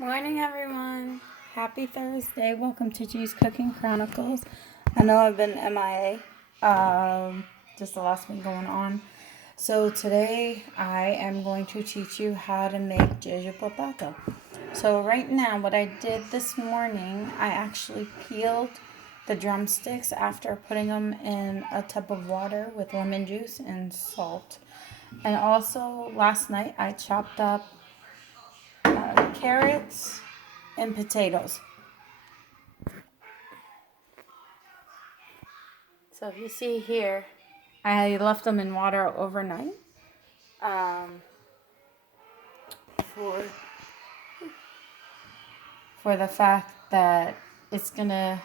Morning, everyone. Happy Thursday. Welcome to Djij's Cooking Chronicles. I know I've been MIA. Just a lot's been going on. So today I am going to teach you how to make Djij Batata. So right now, what I did this morning, I actually peeled the drumsticks after putting them in a tub of water with lemon juice and salt. And also last night I chopped up carrots and potatoes. So if you see here, I left them in water overnight for the fact that it's gonna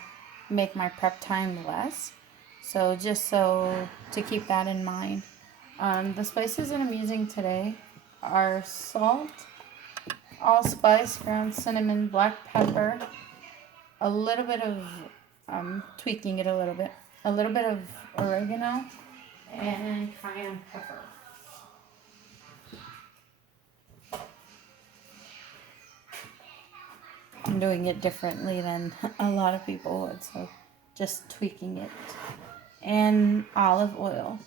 make my prep time less. So just so to keep that in mind. The spices that I'm using today are salt, allspice, ground cinnamon, black pepper, a little bit of tweaking it a little bit of oregano, and cayenne pepper. I'm doing it differently than a lot of people would, so just tweaking it. And olive oil.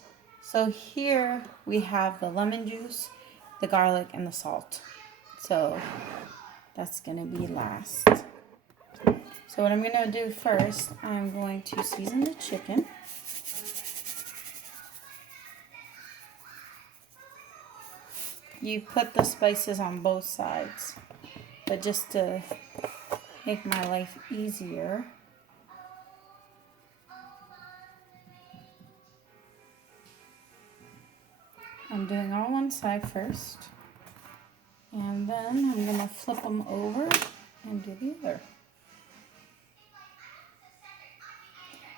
So here we have the lemon juice, the garlic, and the salt. So that's going to be last. So what I'm going to do first, I'm going to season the chicken. You put the spices on both sides, but just to make my life easier, I'm doing all one side first, and then I'm going to flip them over and do the other.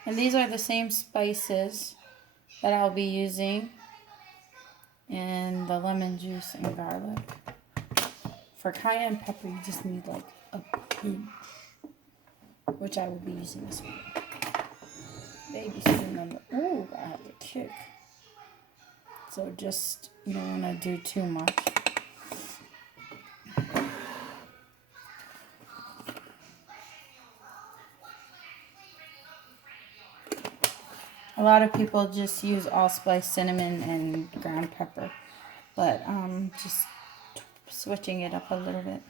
And these are the same spices that I'll be using in the lemon juice and garlic. For cayenne pepper, you just need like a pinch, which I will be using this one. Baby cinnamon. Ooh, I have a kick. So just, you don't want to do too much. A lot of people just use allspice, cinnamon, and ground pepper, but just switching it up a little bit.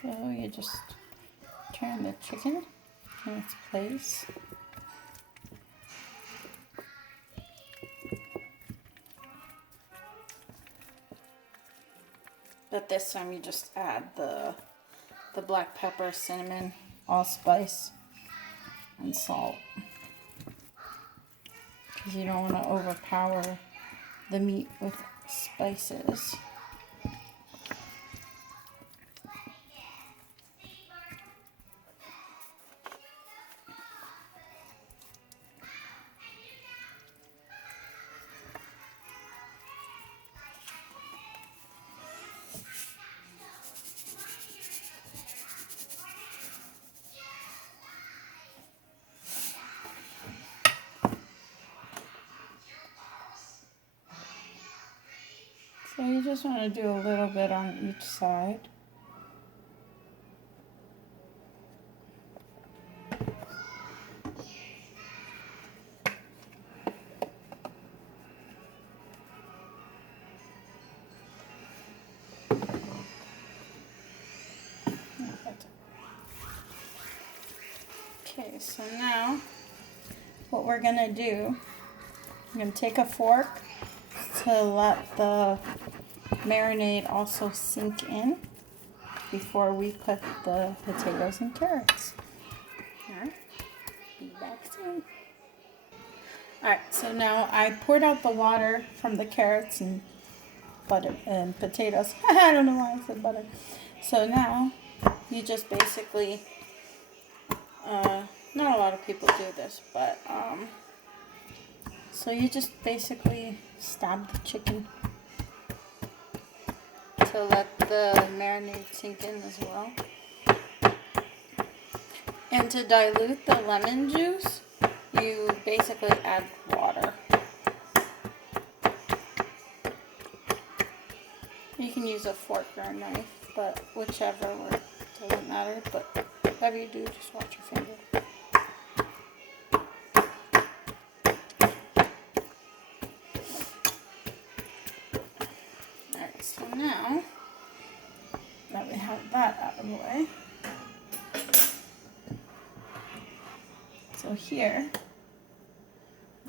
So you just turn the chicken in its place. But this time you just add the black pepper, cinnamon, allspice, and salt. Because you don't want to overpower the meat with spices. So you just want to do a little bit on each side. Okay, so now what we're going to do, I'm going to take a fork to let the marinade also sink in before we put the potatoes and carrots. Alright, be back soon. Alright, so now I poured out the water from the carrots and butter and potatoes. I don't know why I said butter. So now you just basically, not a lot of people do this, but so you just basically stab the chicken to let the marinade sink in as well. And to dilute the lemon juice, you basically add water. You can use a fork or a knife, but whichever works, doesn't matter. But whatever you do, just watch your finger. Alright, so now that we have that out of the way, so here,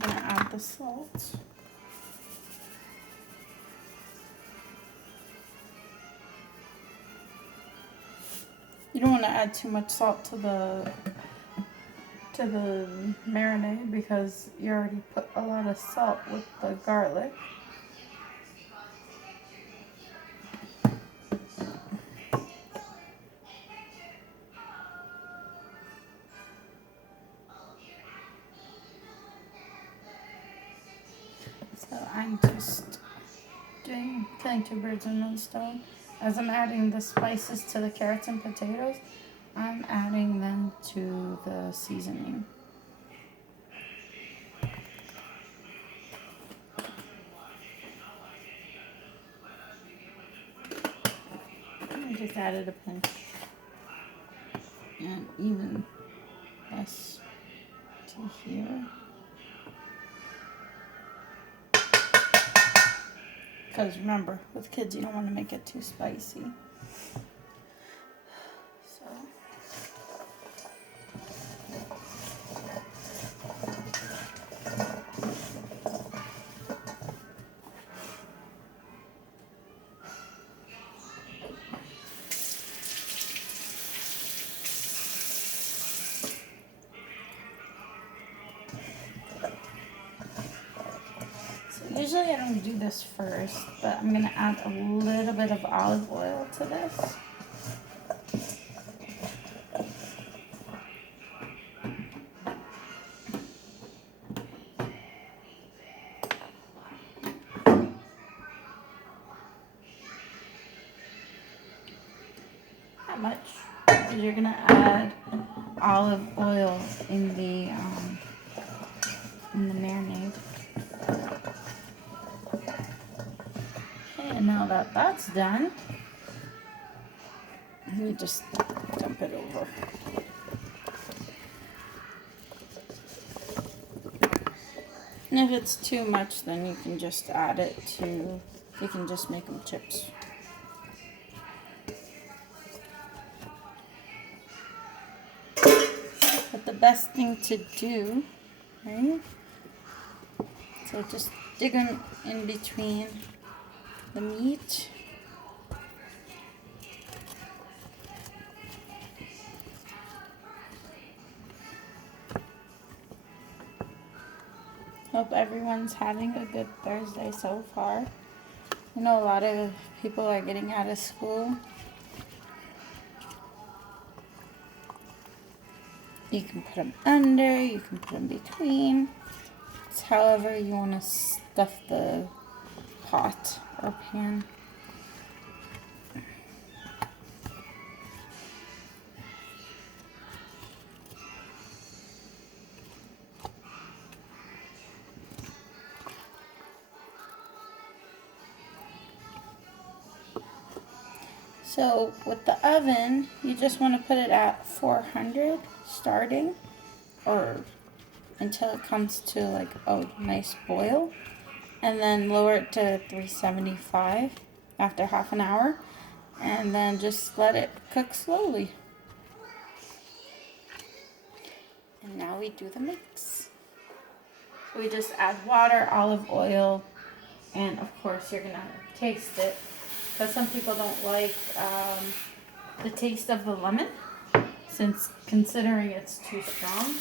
I'm going to add the salt. You don't want to add too much salt to the marinade because you already put a lot of salt with the garlic. So I'm just killing two birds with one stone. As I'm adding the spices to the carrots and potatoes, I'm adding them to the seasoning. I just added a pinch. And even less to here. Because remember, with kids you don't want to make it too spicy. Usually I don't do this first, but I'm going to add a little bit of olive oil to this. Not much, because you're going to add olive oil in the marinade. And now that that's done, let me just dump it over. And if it's too much, then you can just add it to, you can just make them chips. But the best thing to do, right? So just dig them in between the meat. Hope everyone's having a good Thursday so far. I know a lot of people are getting out of school. You can put them under, you can put them between. It's however you want to stuff the pot or pan. So with the oven, you just want to put it at 400 starting, or until it comes to like a nice boil, and then lower it to 375 after half an hour, and then just let it cook slowly. And now we do the mix. So we just add water, olive oil, and of course you're gonna taste it, because some people don't like the taste of the lemon, since considering it's too strong.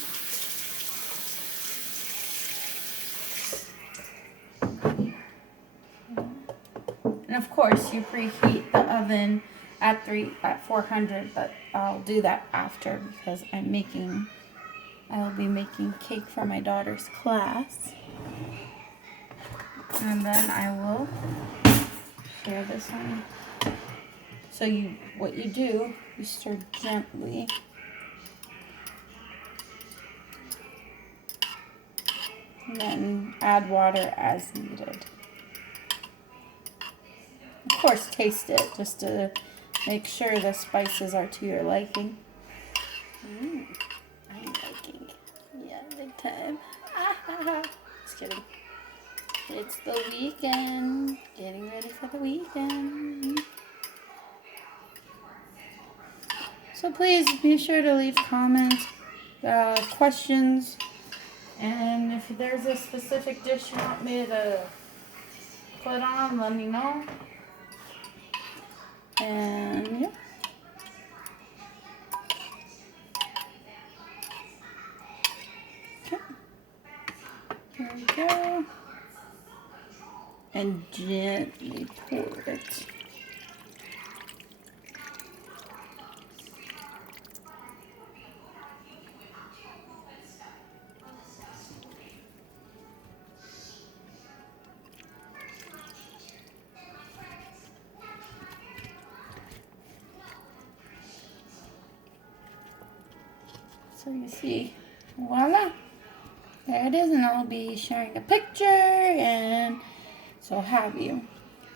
And of course you preheat the oven at 400, but I'll do that after because I will be making cake for my daughter's class. And then I will share this one. So what you do, you stir gently And then add water as needed. Of course, taste it just to make sure the spices are to your liking. I'm liking. Yeah, big time. Just kidding. It's the weekend. Getting ready for the weekend. So please be sure to leave comments, questions, and if there's a specific dish you want me to put on, let me know. And yeah. Okay. Here we go. And gently pour it. So you see, voila, there it is, and I'll be sharing a picture and so have you.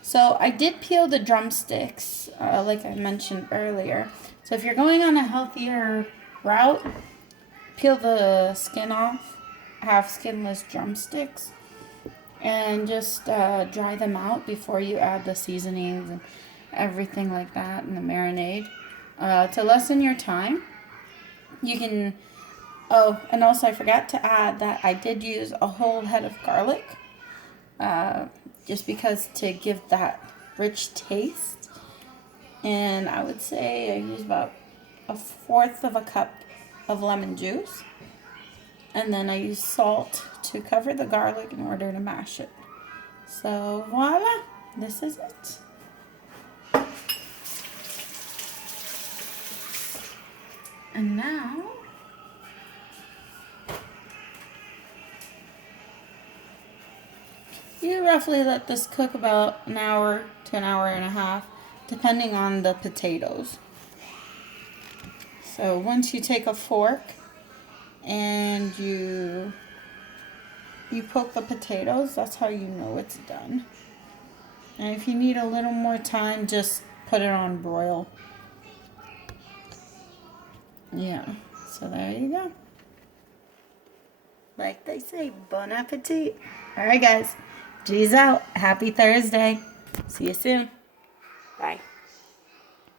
So I did peel the drumsticks, like I mentioned earlier. So if you're going on a healthier route, peel the skin off, have skinless drumsticks, and just dry them out before you add the seasonings and everything like that in the marinade. To lessen your time, you can, oh, and also I forgot to add that I did use a whole head of garlic, just because to give that rich taste. And I would say I used about 1/4 of a cup of lemon juice. And then I use salt to cover the garlic in order to mash it. So voila, this is it. And now you roughly let this cook about an hour to an hour and a half, depending on the potatoes. So once you take a fork and you poke the potatoes, that's how you know it's done. And if you need a little more time, just put it on broil. Yeah, so there you go. Like they say, bon appetit. All right, guys. Djij's out. Happy Thursday. See you soon. Bye.